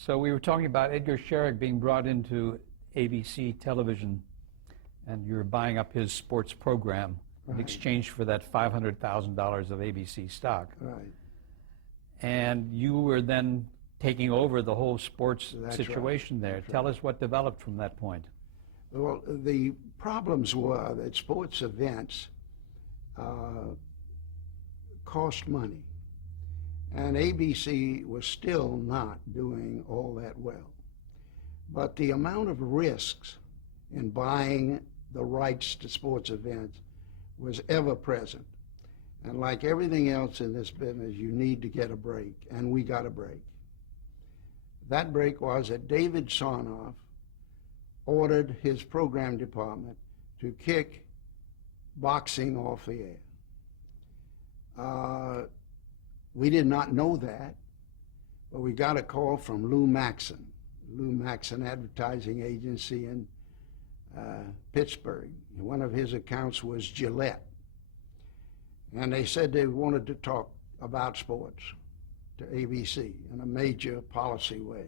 So we were talking about Edgar Sherrick being brought into ABC television, and you're buying up his sports program in exchange for that $500,000 of ABC stock. Right. And you were then taking over the whole sports situation there. That's Tell us what developed from that point. Well, the problems were that sports events cost money, and ABC was still not doing all that well. But the amount of risks in buying the rights to sports events was ever present. And like everything else in this business, you need to get a break, and we got a break. That break was that David Sarnoff ordered his program department to kick boxing off the air. We did not know that, but we got a call from Lou Maxon Advertising Agency in Pittsburgh. One of his accounts was Gillette. And they said they wanted to talk about sports to ABC in a major policy way.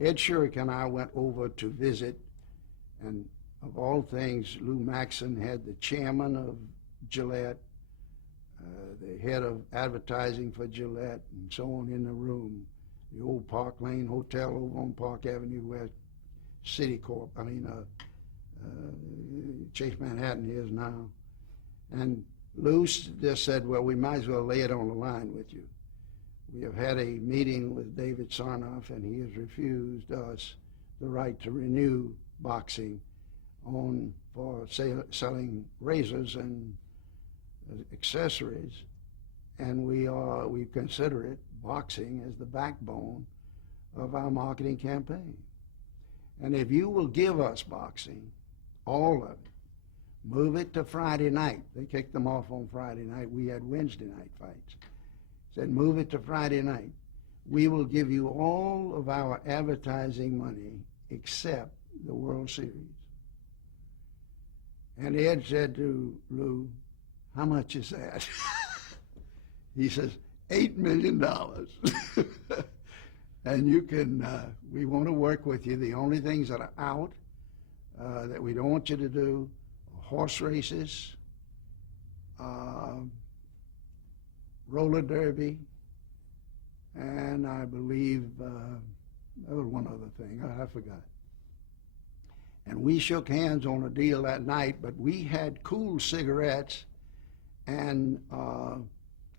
Ed Sherrick and I went over to visit, and of all things, Lou Maxon had the chairman of Gillette, the head of advertising for Gillette, and so on in the room. The old Park Lane Hotel over on Park Avenue where Chase Manhattan is now. And Lou just said, well, we might as well lay it on the line with you. We have had a meeting with David Sarnoff, and he has refused us the right to renew boxing for selling razors and accessories. And we consider it, boxing, as the backbone of our marketing campaign. And if you will give us boxing, all of it, move it to Friday night. They kicked them off on Friday night. We had Wednesday night fights. Said, move it to Friday night. We will give you all of our advertising money except the World Series. And Ed said to Lou, how much is that? He says, $8 million. And you can, we want to work with you. The only things that are out that we don't want you to do are horse races, roller derby, and I believe there was one other thing, I forgot. And we shook hands on a deal that night, but we had Cool cigarettes and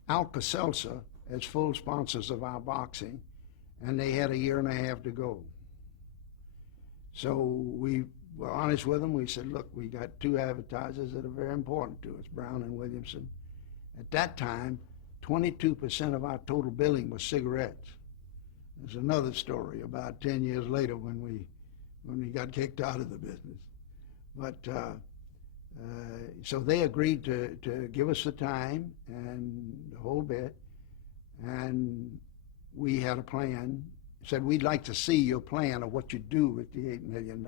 Alka-Seltzer as full sponsors of our boxing, and they had a year and a half to go. So we were honest with them. We said, look, we got two advertisers that are very important to us, Brown and Williamson. At that time, 22% of our total billing was cigarettes. There's another story about 10 years later when we got kicked out of the business. But so they agreed to give us the time and the whole bit, and we had a plan. Said, we'd like to see your plan of what you do with the $8 million,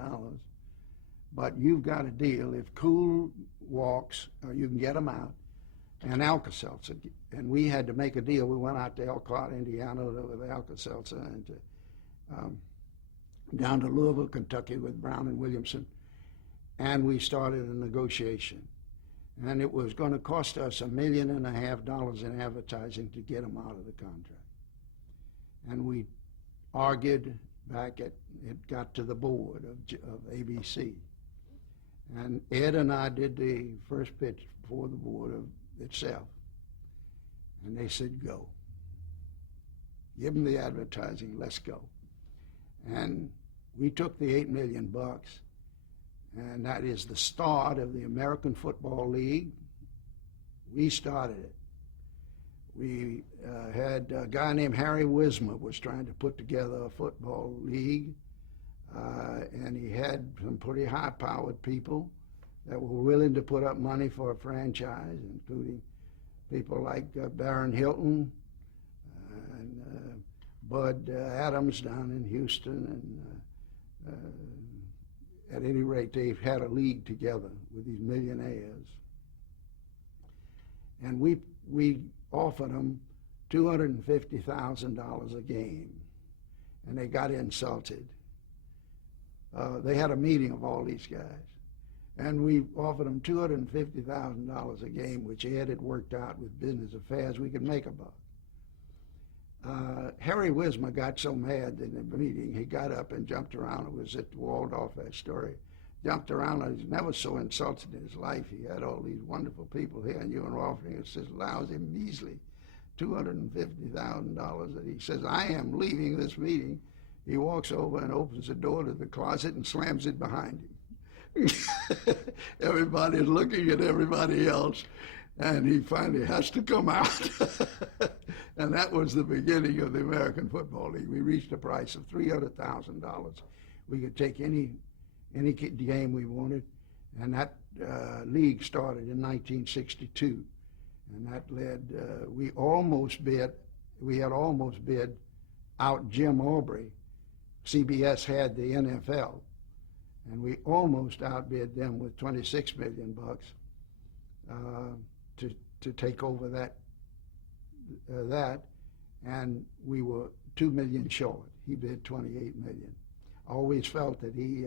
but you've got a deal. If Cool walks, or you can get them out, and Alka-Seltzer. And we had to make a deal. We went out to Elkhart, Indiana with Alka-Seltzer, and down to Louisville, Kentucky with Brown and Williamson. And we started a negotiation. And it was going to cost us $1.5 million in advertising to get them out of the contract. And we argued back it got to the board of ABC. And Ed and I did the first pitch before the board of itself. And they said, go. Give them the advertising, let's go. And we took the $8 million, and that is the start of the American Football League. We started it. We had a guy named Harry Wismer was trying to put together a football league, and he had some pretty high-powered people that were willing to put up money for a franchise, including people like Baron Hilton and Bud Adams down in Houston. And at any rate, they've had a league together with these millionaires. And we offered them $250,000 a game. and they got insulted. They had a meeting of all these guys, and we offered them $250,000 a game, which Ed had worked out with business affairs we could make a buck. Harry Wismer got so mad in the meeting, he got up and jumped around. It was at Waldorf, that story. Jumped around, and he's never so insulted in his life. He had all these wonderful people here, and you were offering us this lousy, measly $250,000. And he says, I am leaving this meeting. He walks over and opens the door to the closet and slams it behind him. Everybody's looking at everybody else, and he finally has to come out. And that was the beginning of the American Football League. We reached a price of $300,000. We could take any game we wanted, and that league started in 1962. And that led, we had almost bid out Jim Aubrey. CBS had the NFL, and we almost outbid them with $26 million to take over that, and we were $2 million short. He bid $28 million. I always felt that he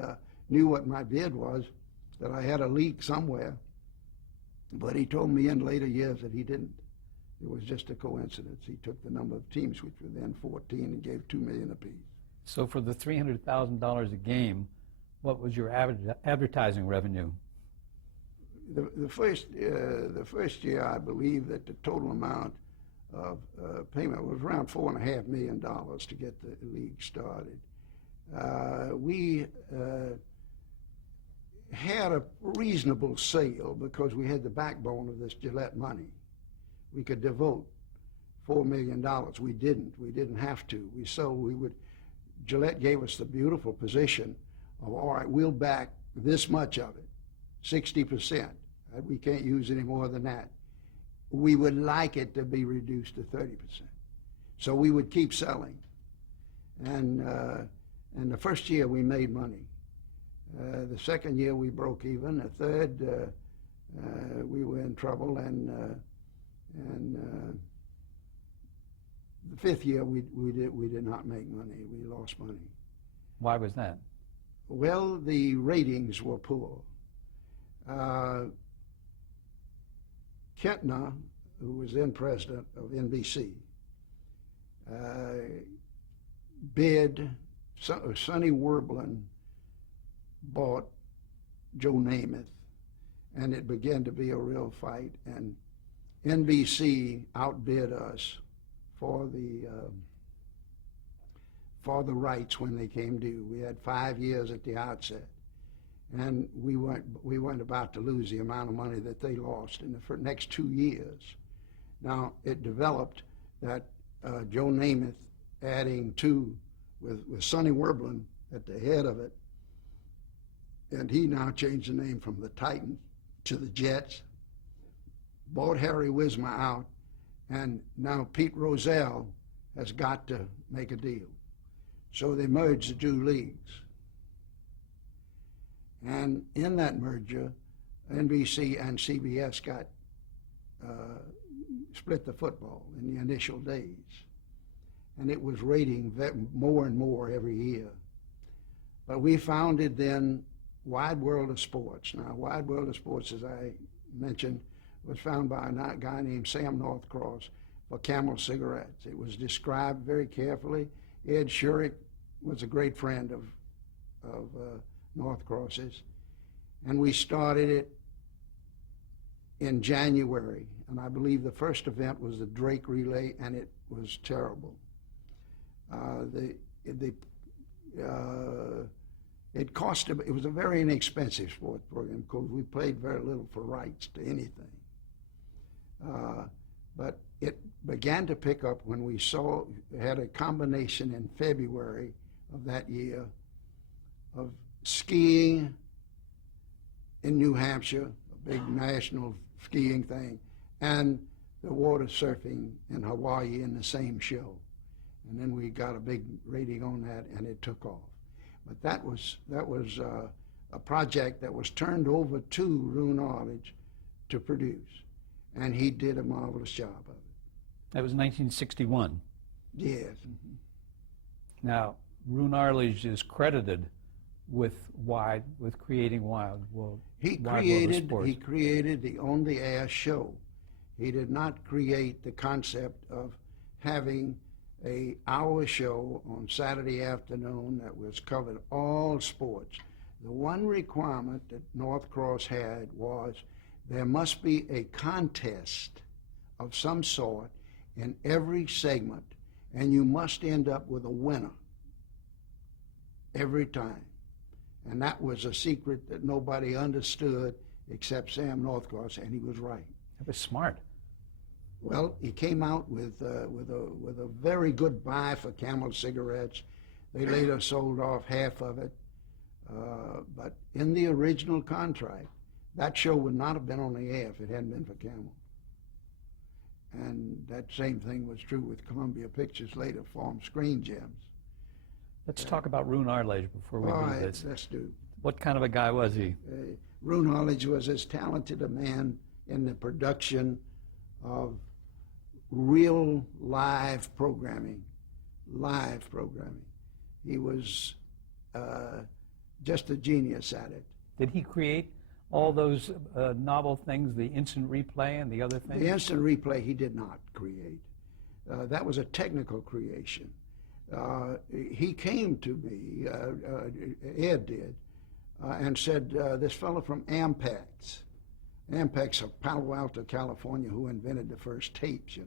knew what my bid was, that I had a leak somewhere, but he told me in later years that he didn't. It was just a coincidence. He took the number of teams, which were then 14, and gave $2 million apiece. So for the $300,000 a game, what was your advertising revenue? The first year, I believe that the total amount of payment was around $4.5 million to get the league started. We had a reasonable sale because we had the backbone of this Gillette money. We could devote $4 million. We didn't. We didn't have to. Gillette gave us the beautiful position of, all right, we'll back this much of it, 60%. We can't use any more than that. We would like it to be reduced to 30%. So we would keep selling. And the first year we made money. The second year we broke even. The third we were in trouble, and the fifth year we did not make money. We lost money. Why was that? Well, the ratings were poor. Kentner, who was then president of NBC, bid. Sonny Werblin bought Joe Namath, and it began to be a real fight. And NBC outbid us for the rights when they came due. We had 5 years at the outset, and we weren't about to lose the amount of money that they lost in the next 2 years. Now it developed that Joe Namath adding two with Sonny Werblin at the head of it, and he now changed the name from the Titans to the Jets, bought Harry Wismer out, and now Pete Rozelle has got to make a deal. So they merged the two leagues. And in that merger, NBC and CBS got split the football in the initial days. And it was rating more and more every year. But we founded then Wide World of Sports. Now, Wide World of Sports, as I mentioned, was founded by a guy named Sam Northcross for Camel cigarettes. It was described very carefully. Ed Shurick was a great friend of Northcross's. And we started it in January. And I believe the first event was the Drake Relay, and it was terrible. It was a very inexpensive sports program because we paid very little for rights to anything. But it began to pick up when we had a combination in February of that year of skiing in New Hampshire, a big national skiing thing, and the water surfing in Hawaii in the same show. And then we got a big rating on that, and it took off. But that was a project that was turned over to Roone Arledge to produce, and he did a marvelous job of it. That was 1961. Yes. Now, Roone Arledge is credited with creating Wild World of Created the on-the-air show. He did not create the concept of having an hour show on Saturday afternoon that was covered all sports. The one requirement that North Cross had was there must be a contest of some sort in every segment, and you must end up with a winner every time. And that was a secret that nobody understood except Sam Northcross, and he was right. That was smart. Well, he came out with a very good buy for Camel cigarettes. They later sold off half of it. But in the original contract, that show would not have been on the air if it hadn't been for Camel. And that same thing was true with Columbia Pictures later, formed Screen Gems. Let's talk about Roone Arledge before we do this. Let's do. What kind of a guy was he? Roone Arledge was as talented a man in the production of real live programming. He was just a genius at it. Did he create all those novel things, the instant replay and the other things? The instant replay he did not create. That was a technical creation. He came to me, Ed did, and said, this fellow from Ampex of Palo Alto, California, who invented the first tapes,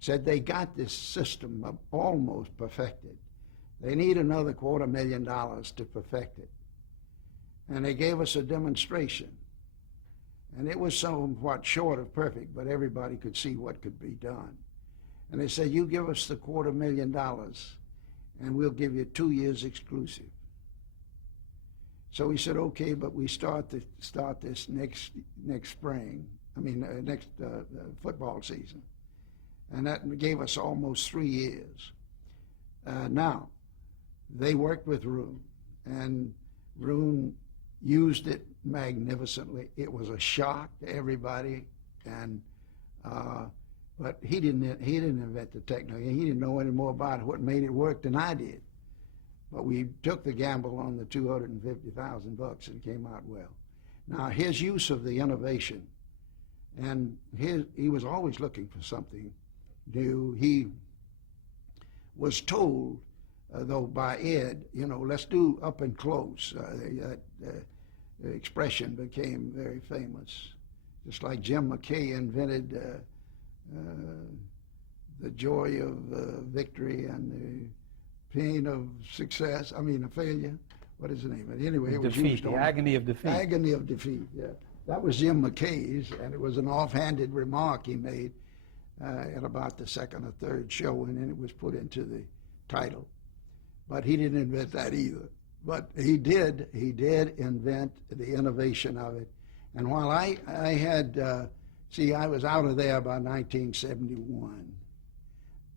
said they got this system almost perfected. They need another $250,000 to perfect it. And they gave us a demonstration. And it was somewhat short of perfect, but everybody could see what could be done. And they said, you give us the $250,000 and we'll give you 2 years exclusive. So we said, okay, but we start this next spring, next football season. And that gave us almost 3 years. Now, they worked with Roone, and Roone used it magnificently. It was a shock to everybody, and but he didn't invent the technology. He didn't know any more about what made it work than I did. But we took the gamble on the $250,000 and came out well. Now his use of the innovation, and he was always looking for something new. He was told, though, by Ed, let's do up and close. The expression became very famous. Just like Jim McKay invented the joy of victory and the pain of success, of failure. What is the name of it? Anyway, it was defeat, used the on agony of defeat. Agony of defeat, yeah. That was Jim McKay's, and it was an offhanded remark he made at about the second or third show, and then it was put into the title. But he didn't invent that either. But he did invent the innovation of it. And while I had, I was out of there by 1971.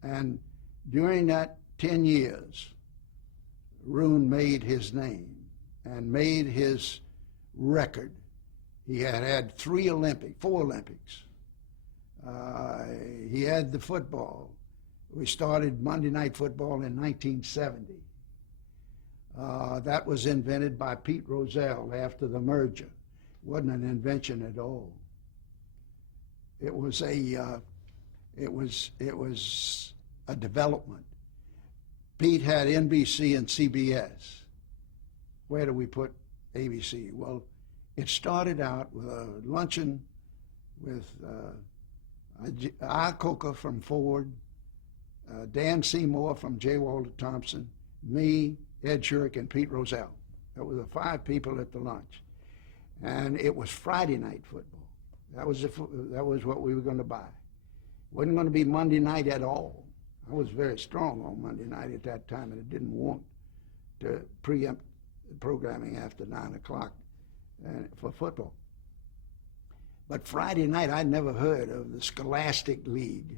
And during that 10 years, Roone made his name and made his record. He had 4 Olympics. He had the football. We started Monday Night Football in 1970. That was invented by Pete Rozelle after the merger. It wasn't an invention at all. It was a development. Pete had NBC and CBS. Where do we put ABC? Well, it started out with a luncheon with I. Coker from Ford, Dan Seymour from J. Walter Thompson, me, Ed Shurick, and Pete Rozelle. That were the 5 people at the lunch. And it was Friday night football. That was what we were going to buy. It wasn't going to be Monday night at all. I was very strong on Monday night at that time, and I didn't want to preempt programming after 9 o'clock for football. But Friday night, I'd never heard of the Scholastic League.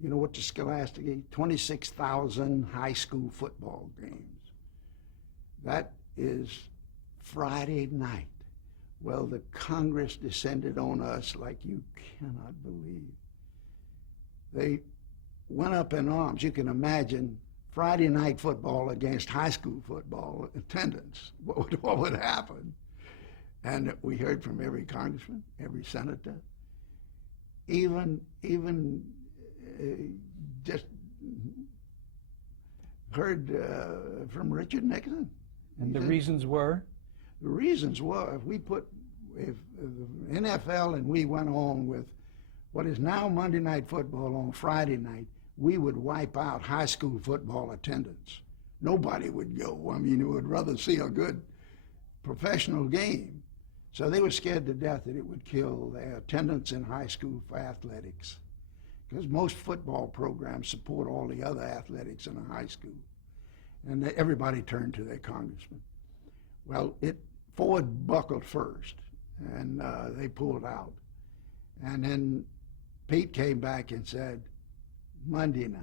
You know what the Scholastic League? 26,000 high school football games. That is Friday night. Well, the Congress descended on us like you cannot believe. They went up in arms. You can imagine Friday night football against high school football attendance. What would happen? And we heard from every congressman, every senator, even just heard from Richard Nixon. And the reasons were? The reasons were if the NFL and we went on with what is now Monday Night Football on Friday night, we would wipe out high school football attendance. Nobody would go. I mean, you would rather see a good professional game. So they were scared to death that it would kill their attendance in high school for athletics, because most football programs support all the other athletics in a high school. And everybody turned to their congressman. Well, Ford buckled first, and they pulled out. And then Pete came back and said, Monday night,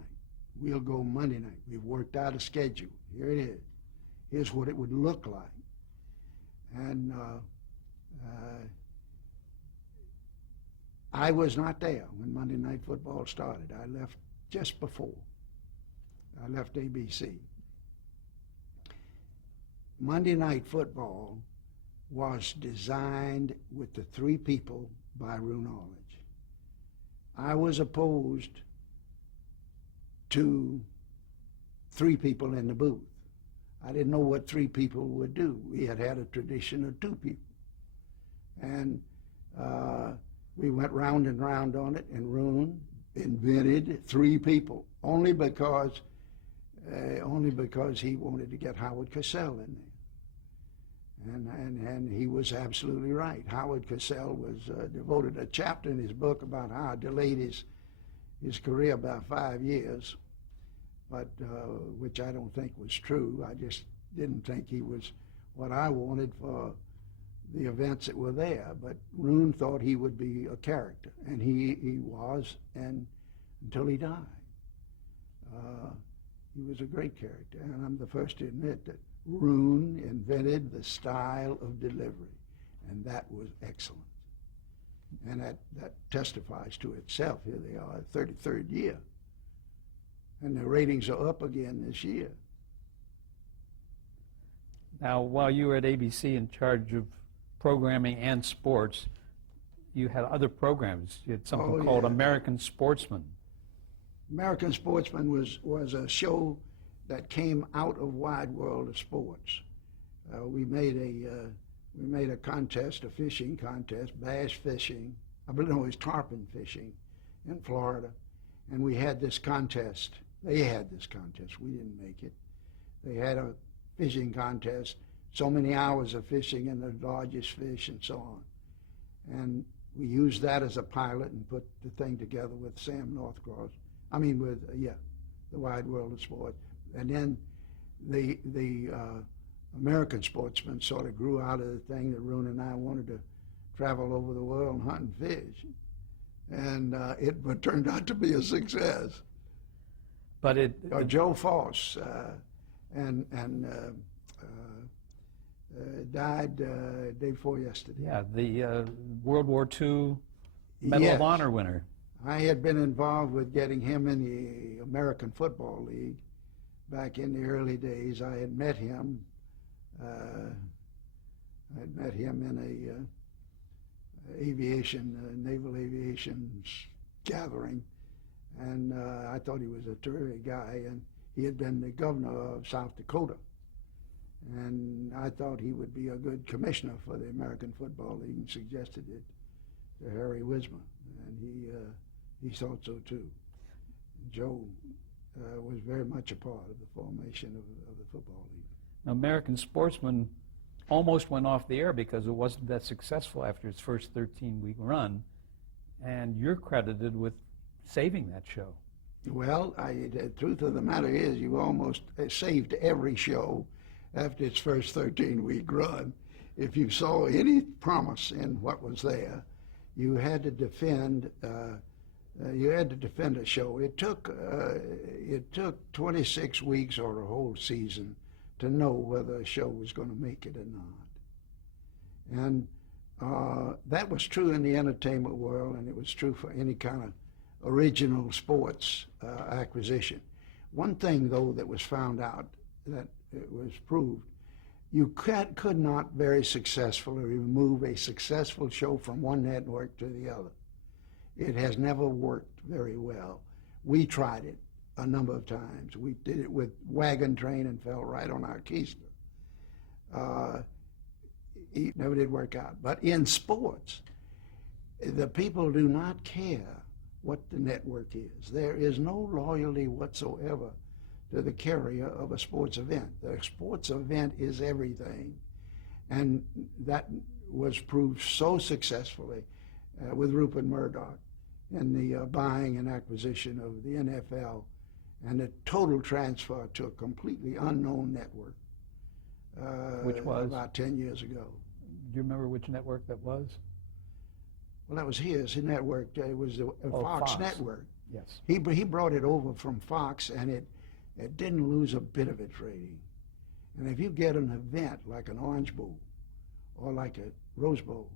we'll go Monday night. We've worked out a schedule. Here it is. Here's what it would look like. And I was not there when Monday Night Football started. I left just before. I left ABC. Monday Night Football was designed with the three people by Roone Arledge. I was opposed to three people in the booth. I didn't know what three people would do. We had a tradition of two people. And we went round and round on it, and Roone invented three people only because he wanted to get Howard Cosell in there. And he was absolutely right. Howard Cosell was devoted a chapter in his book about how it delayed his career about 5 years, but which I don't think was true. I just didn't think he was what I wanted for the events that were there. But Roone thought he would be a character, and he was, and until he died. He was a great character, and I'm the first to admit that Roone invented the style of delivery, and that was excellent. And that testifies to itself. Here they are, 33rd year. And the ratings are up again this year. Now, while you were at ABC in charge of programming and sports, you had other programs. You had something called American Sportsman. American Sportsman was a show that came out of Wide World of Sports. We made a contest, a fishing contest, bass fishing. I believe it was tarpon fishing in Florida, and we had this contest. They had this contest. We didn't make it. They had a fishing contest, so many hours of fishing and the largest fish and so on. And we used that as a pilot and put the thing together with Sam Northcross. With the Wide World of Sports. And then the American Sportsman sort of grew out of the thing that Roone and I wanted to travel over the world and hunt and fish. And it turned out to be a success. But Joe Foss died day before yesterday. Yeah, the World War II Medal of Honor winner. I had been involved with getting him in the American Football League back in the early days. I had met him. In a naval aviation gathering, and I thought he was a terrific guy. And he had been the governor of South Dakota, and I thought he would be a good commissioner for the American Football League, and suggested it to Harry Wismer, and he thought so too. Joe was very much a part of the formation of the Football League. American Sportsman almost went off the air because it wasn't that successful after its first 13-week run, and you're credited with saving that show. Well, the truth of the matter is you almost saved every show after its first 13-week run. If you saw any promise in what was there, you had to defend. You had to defend a show. It took 26 weeks or a whole season to know whether a show was going to make it or not. And that was true in the entertainment world, and it was true for any kind of original sports acquisition. One thing, though, that was found out, that it was proved, you could not very successfully remove a successful show from one network to the other. It has never worked very well. We tried it a number of times. We did it with Wagon Train and fell right on our keister. It never did work out. But in sports, the people do not care what the network is. There is no loyalty whatsoever to the carrier of a sports event. The sports event is everything, and that was proved so successfully with Rupert Murdoch and the buying and acquisition of the NFL and the total transfer to a completely unknown network. Which was? About 10 years ago. Do you remember which network that was? Well, that was his network. It was the Fox network. Yes. He brought it over from Fox, and it didn't lose a bit of its rating. And if you get an event like an Orange Bowl or like a Rose Bowl,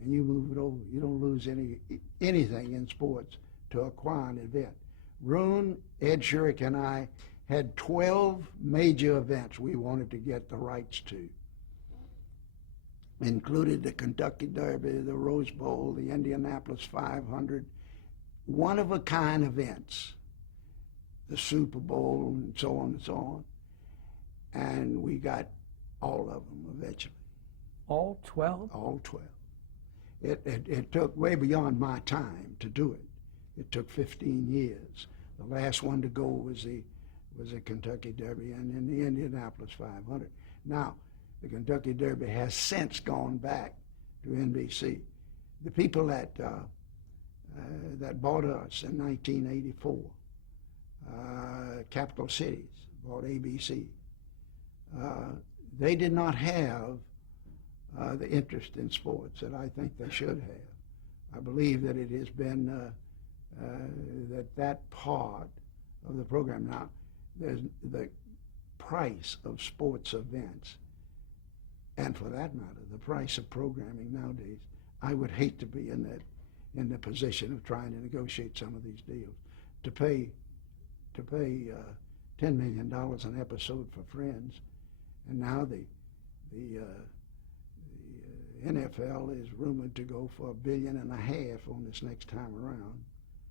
and you move it over, you don't lose anything in sports to acquire an event. Roone, Ed Shurik, and I had 12 major events we wanted to get the rights to. Included the Kentucky Derby, the Rose Bowl, the Indianapolis 500, one-of-a-kind events, the Super Bowl, and so on and so on. And we got all of them eventually. All 12? All 12. It took way beyond my time to do it. It took 15 years. The last one to go was the Kentucky Derby and then the Indianapolis 500. Now, the Kentucky Derby has since gone back to NBC. The people that bought us in 1984, Capital Cities bought ABC. They did not have the interest in sports that I think they should have. I believe that it has been that part of the program. Now, there's the price of sports events, and for that matter, the price of programming nowadays. I would hate to be in the position of trying to negotiate some of these deals. To pay $10 million an episode for Friends, and now the NFL is rumored to go for $1.5 billion on this next time around.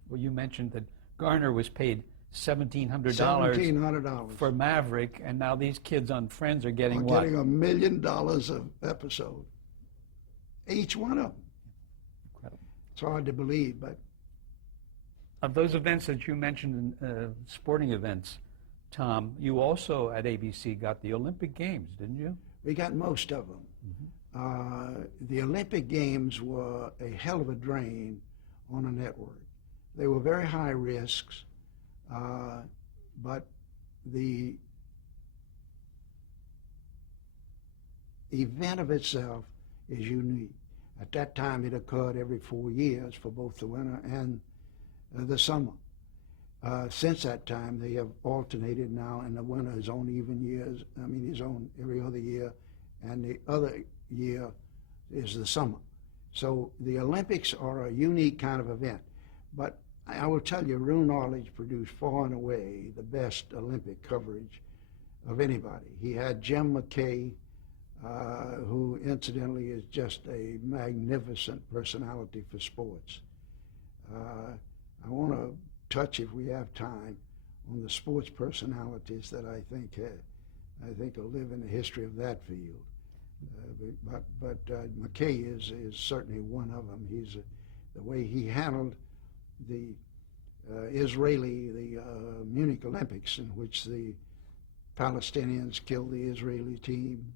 Well, you mentioned that Garner was paid $1,700 $1,700 for Maverick, and now these kids on Friends are getting what? Getting $1 million an episode, each one of them. Incredible. It's hard to believe, but of those events that you mentioned, sporting events, Tom, you also at ABC got the Olympic Games, didn't you? we got most of them. The Olympic Games were a hell of a drain on a network. They were very high risks, but the event of itself is unique. At that time, it occurred every 4 years for both the winter and the summer. Since that time, they have alternated now, and the winter is on even years. I mean, is on every other year, and the other year is the summer. So the Olympics are a unique kind of event. But I will tell you, Roone Arledge produced far and away the best Olympic coverage of anybody. He had Jim McKay, who incidentally is just a magnificent personality for sports. I want to touch, if we have time, on the sports personalities that I think will live in the history of that field. But McKay is certainly one of them. He's the way he handled the Munich Olympics, in which the Palestinians killed the Israeli team.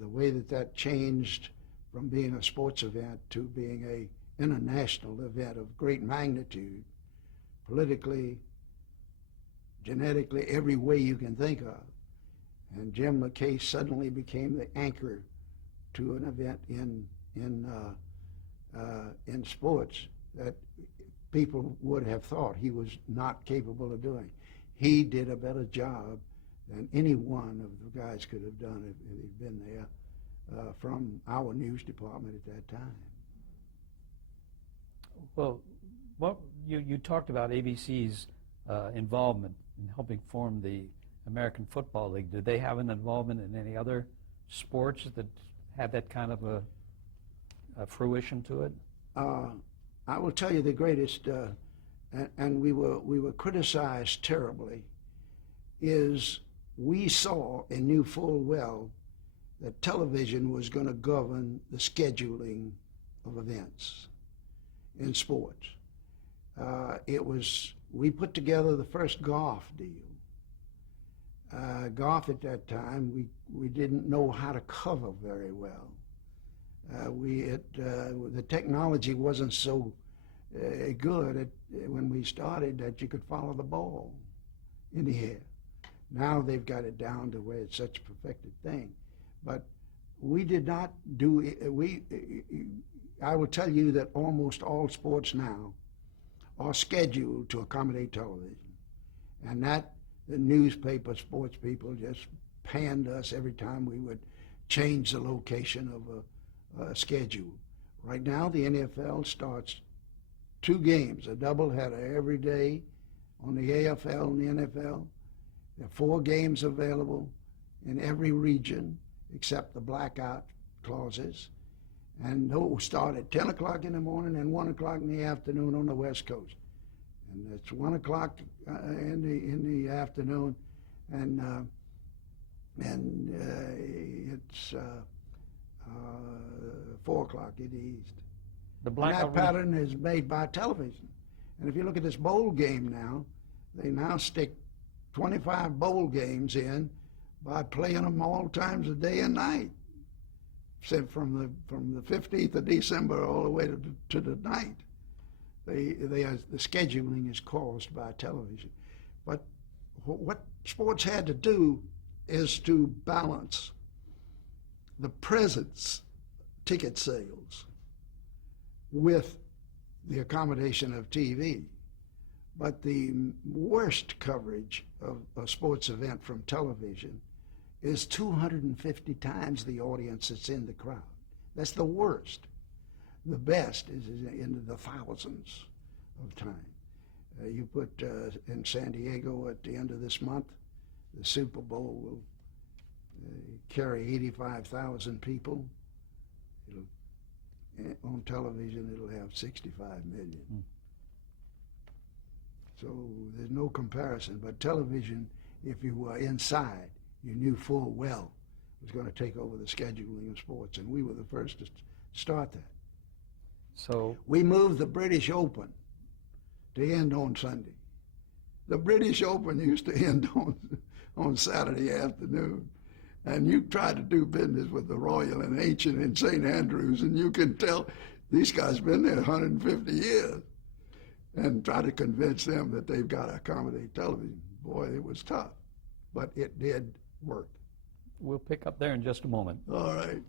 The way that changed from being a sports event to being a international event of great magnitude, politically, genetically, every way you can think of. And Jim McKay suddenly became the anchor to an event in sports that people would have thought he was not capable of doing. He did a better job than any one of the guys could have done if he'd been there from our news department at that time. Well, you talked about ABC's involvement in helping form the American Football League. Did they have an involvement in any other sports that had that kind of a fruition to it? I will tell you the greatest, and we were criticized terribly, is we saw and knew full well that television was going to govern the scheduling of events in sports. We put together the first golf deal. Golf at that time, we didn't know how to cover very well. The technology wasn't so good when we started that you could follow the ball in the air. Now they've got it down to where it's such a perfected thing. But we did not do it. I will tell you that almost all sports now are scheduled to accommodate television. And that the newspaper sports people just panned us every time we would change the location of a schedule. Right now, the NFL starts 2 games, a doubleheader every day on the AFL and the NFL. There are 4 games available in every region except the blackout clauses. And those start at 10 o'clock in the morning and 1 o'clock in the afternoon on the West Coast. And it's 1 o'clock in the afternoon, and it's 4 o'clock in the east. The blackout that pattern is made by television. And if you look at this bowl game now, they now stick 25 bowl games in by playing them all times of day and night, except from the 15th of December all the way to the night. The scheduling is caused by television. But what sports had to do is to balance the presence ticket sales with the accommodation of TV. But the worst coverage of a sports event from television is 250 times the audience that's in the crowd. That's the worst. The best is into the thousands of time. You put in San Diego at the end of this month, the Super Bowl will carry 85,000 people. On television, it'll have 65 million. So there's no comparison. But television, if you were inside, you knew full well it was going to take over the scheduling of sports, and we were the first to start that. So we moved the British Open to end on Sunday. The British Open used to end on Saturday afternoon. And you try to do business with the Royal and Ancient in St. Andrews, and you can tell these guys been there 150 years, and try to convince them that they've got to accommodate television. Boy, it was tough, but it did work. we'll pick up there in just a moment. All right.